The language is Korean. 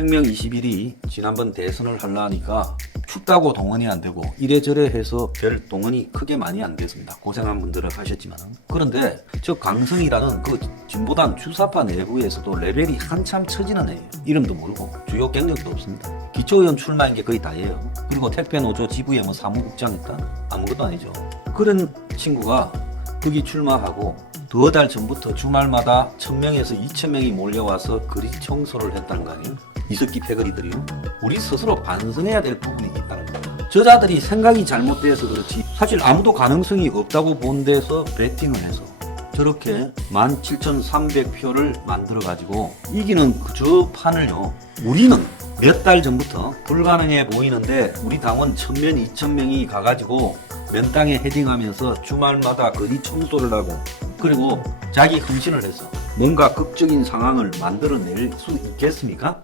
생명 21이 지난번 대선을 하려니까 춥다고 동원이 안 되고 이래저래 해서 별 동원이 크게 많이 안 됐습니다. 고생한 분들은 하셨지만 그런데 저 강성이라는 그 진보당 주사파 내부에서도 레벨이 한참 처지는 애예요. 이름도 모르고 주요 경력도 없습니다. 기초의원 출마한 게 거의 다예요. 그리고 택배 노조 지부에 뭐 사무국장 했다? 아무것도 아니죠. 그런 친구가 거기 출마하고 두 달 전부터 주말마다 천명에서 이천 명이 몰려와서 거리 청소를 했다는 거 아니에요? 이석기 패거리들이요. 우리 스스로 반성해야 될 부분이 있다는 겁니다. 저자들이 생각이 잘못돼서 그렇지 사실 아무도 가능성이 없다고 본 데서 배팅을 해서 저렇게 17,300표를 만들어 가지고 이기는 그저 판을요. 우리는 몇 달 전부터 불가능해 보이는데 우리 당원 1000명, 2000명이 가가지고 맨땅에 헤딩하면서 주말마다 거리 청소를 하고 그리고 자기 헌신을 해서 뭔가 극적인 상황을 만들어낼 수 있겠습니까?